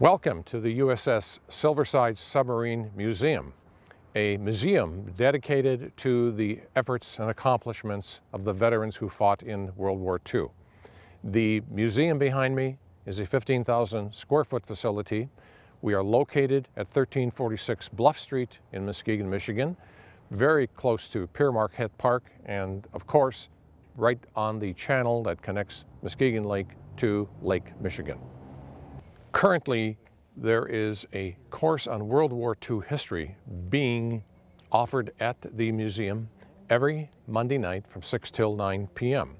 Welcome to the USS Silverside Submarine Museum, a museum dedicated to the efforts and accomplishments of the veterans who fought in World War II. The museum behind me is a 15,000 square foot facility. We are located at 1346 Bluff Street in Muskegon, Michigan, very close to Pier Marquette Park, and of course, right on the channel that connects Muskegon Lake to Lake Michigan. Currently, there is a course on World War II history being offered at the museum every Monday night from 6 till 9 p.m.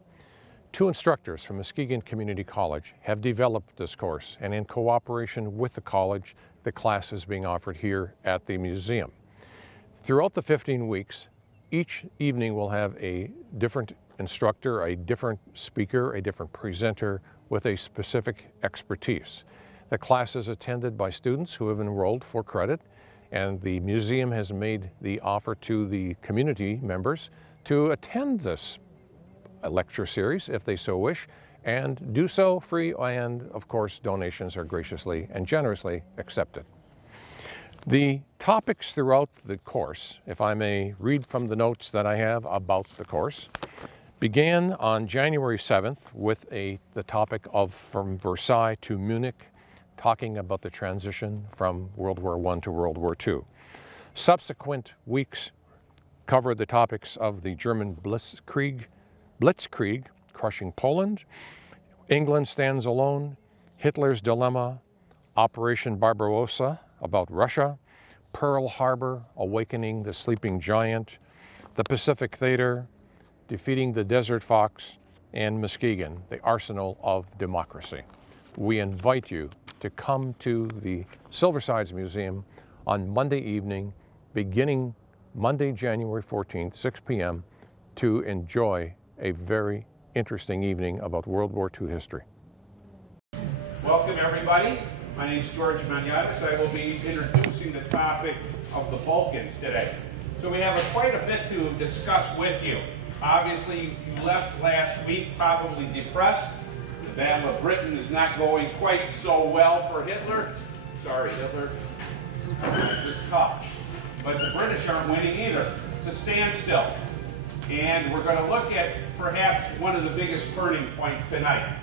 Two instructors from Muskegon Community College have developed this course, and in cooperation with the college, the class is being offered here at the museum. Throughout the 15 weeks, each evening will have a different instructor, a different speaker, a different presenter with a specific expertise. The class is attended by students who have enrolled for credit, and the museum has made the offer to the community members to attend this lecture series if they so wish, and do so free, and of course donations are graciously and generously accepted. The topics throughout the course, if I may read from the notes that I have about the course, began on January 7th with the topic of From Versailles to Munich, talking about the transition from World War I to World War II. Subsequent weeks covered the topics of the German Blitzkrieg, crushing Poland, England stands alone, Hitler's dilemma, Operation Barbarossa about Russia, Pearl Harbor, awakening the sleeping giant, the Pacific Theater, defeating the Desert Fox, and Muskegon, the arsenal of democracy. We invite you to come to the Silversides Museum on Monday evening, beginning Monday, January 14th, 6 p.m., to enjoy a very interesting evening about World War II history. Welcome, everybody. My name is George Maniates. I will be introducing the topic of the Balkans today. So we have quite a bit to discuss with you. Obviously, you left last week probably depressed. The Battle of Britain is not going quite so well for Hitler. Sorry, Hitler. Just tough. But the British aren't winning either. It's a standstill. And we're going to look at perhaps one of the biggest turning points tonight,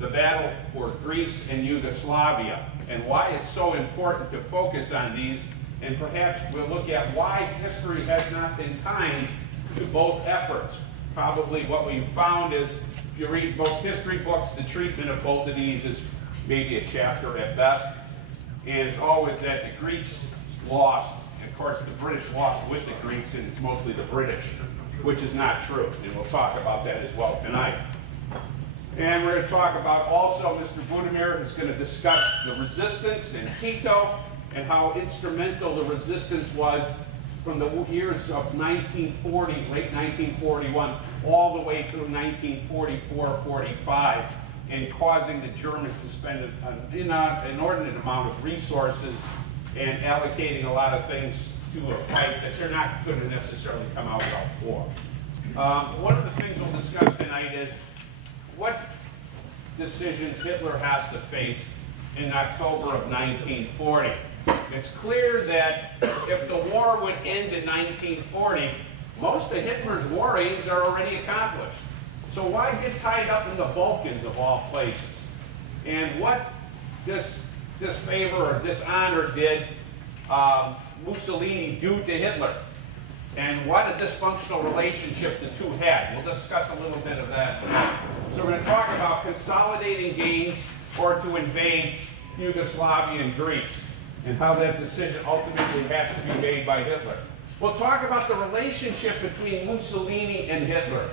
the battle for Greece and Yugoslavia, and why it's so important to focus on these. And perhaps we'll look at why history has not been kind to both efforts. Probably what we've found is, if you read most history books, the treatment of both of these is maybe a chapter at best. And it's always that the Greeks lost. And of course, the British lost with the Greeks, and it's mostly the British, which is not true. And we'll talk about that as well tonight. And we're going to talk about also Mr. Budimir, who's going to discuss the resistance in Tito and how instrumental the resistance was from the years of 1940, late 1941, all the way through 1944-45, and causing the Germans to spend an inordinate amount of resources and allocating a lot of things to a fight that they're not going to necessarily come out well for. One of the things we'll discuss tonight is what decisions Hitler has to face in October of 1940. It's clear that if the war would end in 1940, most of Hitler's war aims are already accomplished. So why get tied up in the Balkans of all places? And what disfavor or dishonor did Mussolini do to Hitler? And what a dysfunctional relationship the two had. We'll discuss a little bit of that. So we're going to talk about consolidating gains or to invade Yugoslavia and Greece, and how that decision ultimately has to be made by Hitler. We'll talk about the relationship between Mussolini and Hitler,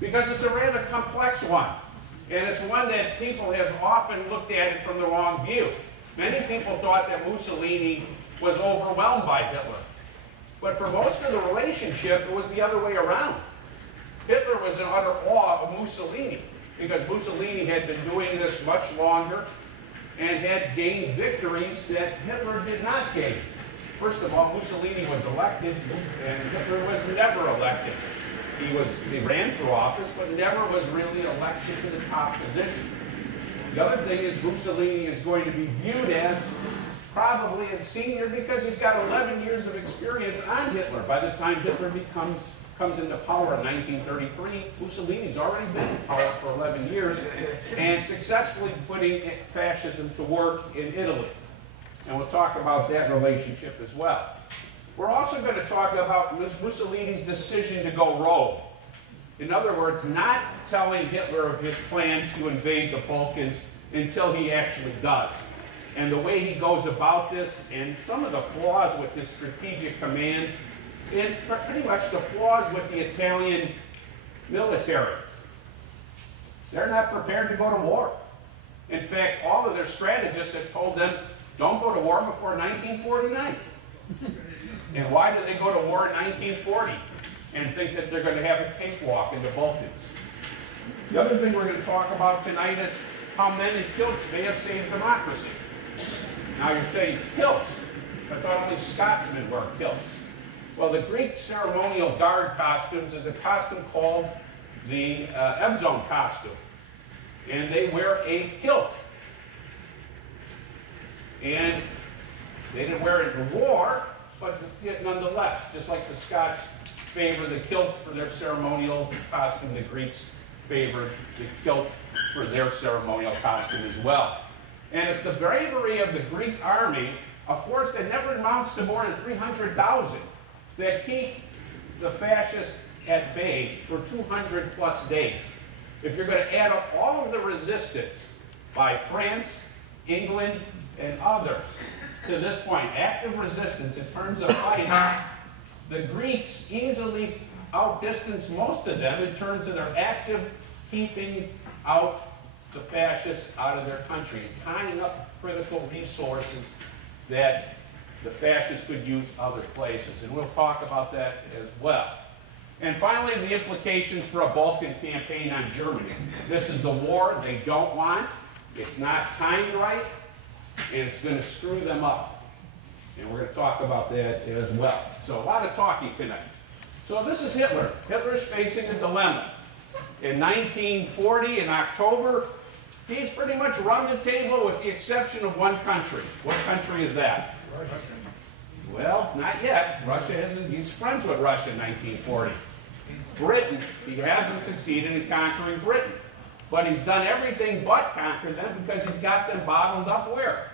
because it's a rather complex one. And it's one that people have often looked at it from the wrong view. Many people thought that Mussolini was overwhelmed by Hitler. But for most of the relationship, it was the other way around. Hitler was in utter awe of Mussolini, because Mussolini had been doing this much longer and had gained victories that Hitler did not gain. First of all, Mussolini was elected, and Hitler was never elected. He ran for office, but never was really elected to the top position. The other thing is Mussolini is going to be viewed as probably a senior because he's got 11 years of experience on Hitler. By the time Hitler comes into power in 1933, Mussolini's already been in power for 11 years and successfully putting fascism to work in Italy. And we'll talk about that relationship as well. We're also going to talk about Mussolini's decision to go rogue. In other words, not telling Hitler of his plans to invade the Balkans until he actually does. And the way he goes about this, and some of the flaws with his strategic command, and pretty much the flaws with the Italian military. They're not prepared to go to war. In fact, all of their strategists have told them, don't go to war before 1949. And why do they go to war in 1940 and think that they're going to have a cakewalk in the Balkans? The other thing we're going to talk about tonight is how men in kilts may have saved democracy. Now you're saying kilts. I thought only Scotsmen wore kilts. Well, the Greek ceremonial guard costumes is a costume called the Evzone costume. And they wear a kilt. And they didn't wear it in war, but nonetheless, just like the Scots favor the kilt for their ceremonial costume, the Greeks favored the kilt for their ceremonial costume as well. And it's the bravery of the Greek army, a force that never amounts to more than 300,000, that keep the fascists at bay for 200 plus days. If you're going to add up all of the resistance by France, England, and others to this point, active resistance in terms of fighting, the Greeks easily outdistanced most of them in terms of their active keeping out the fascists out of their country, tying up critical resources that the fascists could use other places. And we'll talk about that as well. And finally, the implications for a Balkan campaign on Germany. This is the war they don't want. It's not timed right, and it's going to screw them up. And we're going to talk about that as well. So a lot of talking tonight. So this is Hitler. Hitler's facing a dilemma. In 1940, in October, he's pretty much run the table with the exception of one country. What country is that? Russia. Well, not yet. Russia hasn't. He's friends with Russia in 1940. Britain, he hasn't succeeded in conquering Britain. But he's done everything but conquer them because he's got them bottled up where?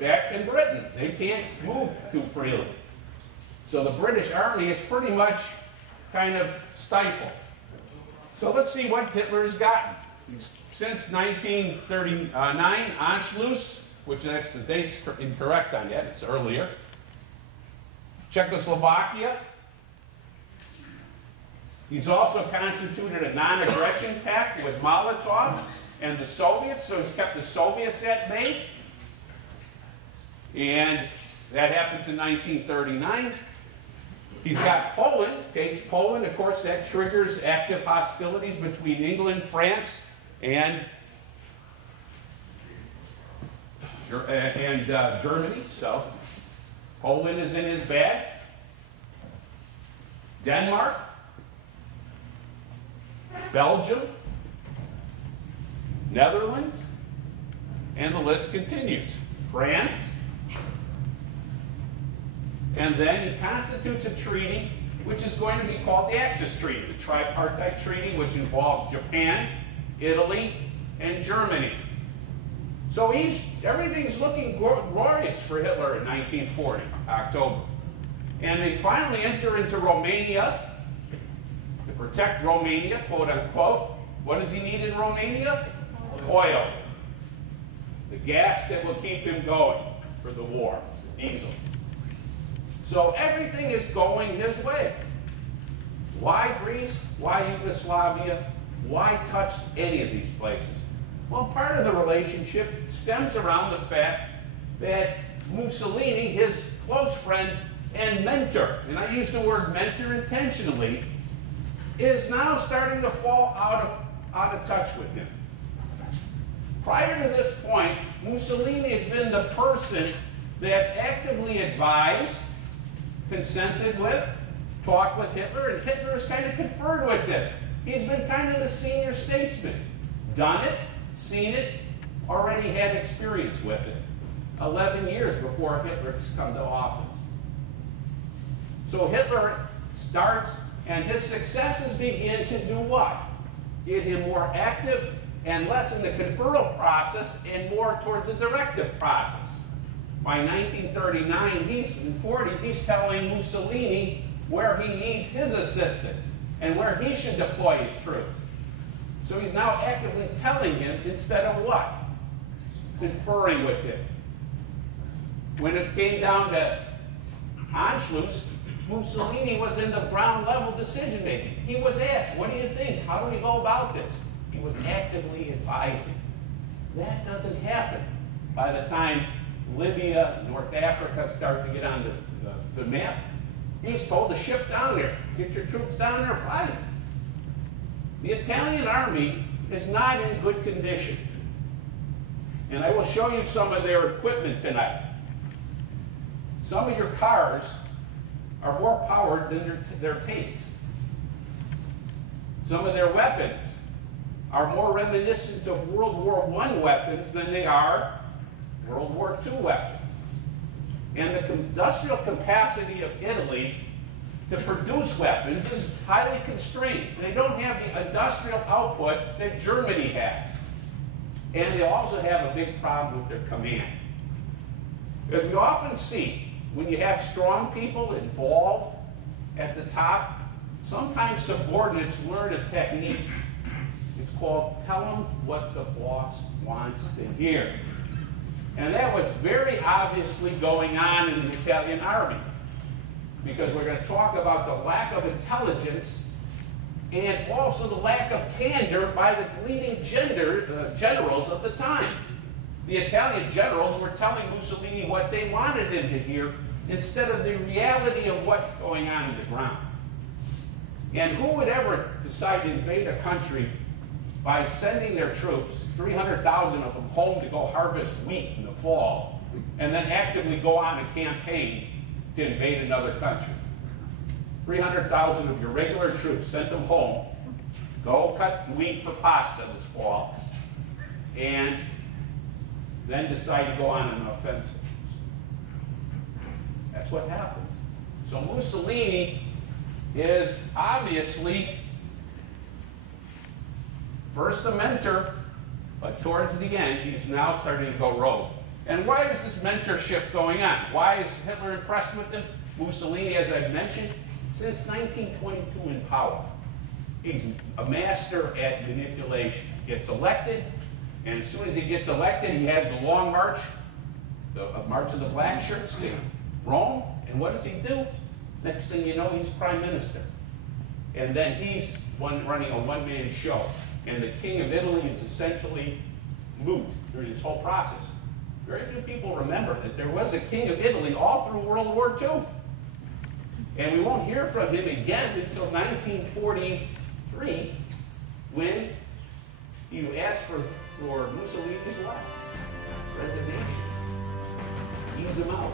Back in Britain. They can't move too freely. So the British army is pretty much kind of stifled. So let's see what Hitler has gotten. Since 1939, Anschluss, which that's the date's incorrect on that, it's earlier. Czechoslovakia. He's also constituted a non-aggression pact with Molotov and the Soviets, so he's kept the Soviets at bay. And that happens in 1939. He's got Poland, takes Poland. Of course, that triggers active hostilities between England, France, and Germany. So Poland is in his bag. Denmark, Belgium, Netherlands, and the list continues. France, and then he constitutes a treaty which is going to be called the Axis Treaty, the tripartite treaty, which involves Japan, Italy, and Germany. So everything's looking glorious for Hitler in 1940, October. And they finally enter into Romania to protect Romania, quote unquote. What does he need in Romania? Oil. The gas that will keep him going for the war, diesel. So everything is going his way. Why Greece? Why Yugoslavia? Why touch any of these places? Well, part of the relationship stems around the fact that Mussolini, his close friend and mentor, and I use the word mentor intentionally, is now starting to fall out of touch with him. Prior to this point, Mussolini has been the person that's actively advised, consented with, talked with Hitler, and Hitler has kind of conferred with him. He's been kind of the senior statesman. Done it, seen it, already had experience with it. 11 years before Hitler's come to office. So Hitler starts, and his successes begin to do what? Get him more active and less in the conferral process and more towards the directive process. By 1939, he's telling Mussolini where he needs his assistance and where he should deploy his troops. So he's now actively telling him instead of what? Conferring with him. When it came down to Anschluss, Mussolini was in the ground level decision making. He was asked, what do you think? How do we go about this? He was actively advising. That doesn't happen by the time Libya, North Africa start to get on the map. He's told to ship down there. Get your troops down there, fight. The Italian army is not in good condition. And I will show you some of their equipment tonight. Some of your cars are more powered than their tanks. Some of their weapons are more reminiscent of World War I weapons than they are World War II weapons. And the industrial capacity of Italy to produce weapons is highly constrained. They don't have the industrial output that Germany has. And they also have a big problem with their command. As we often see, when you have strong people involved at the top, sometimes subordinates learn a technique. It's called tell them what the boss wants to hear. And that was very obviously going on in the Italian army, because we're going to talk about the lack of intelligence and also the lack of candor by the leading generals of the time. The Italian generals were telling Mussolini what they wanted him to hear instead of the reality of what's going on in the ground. And who would ever decide to invade a country by sending their troops, 300,000 of them, home to go harvest wheat in the fall, and then actively go on a campaign to invade another country? 300,000 of your regular troops, sent them home, go cut wheat for pasta this fall, and then decide to go on an offensive. That's what happens. So Mussolini is obviously first a mentor, but towards the end, he's now starting to go rogue. And why is this mentorship going on? Why is Hitler impressed with him? Mussolini, as I've mentioned, since 1922 in power. He's a master at manipulation. Gets elected, and as soon as he gets elected, he has the long march, the March of the Black Shirts to Rome. And what does he do? Next thing you know, he's prime minister. And then he's running a one-man show. And the king of Italy is essentially moot during this whole process. Very few people remember that there was a king of Italy all through World War II. And we won't hear from him again until 1943, when he asked for Mussolini's what? Resignation. Ease him out.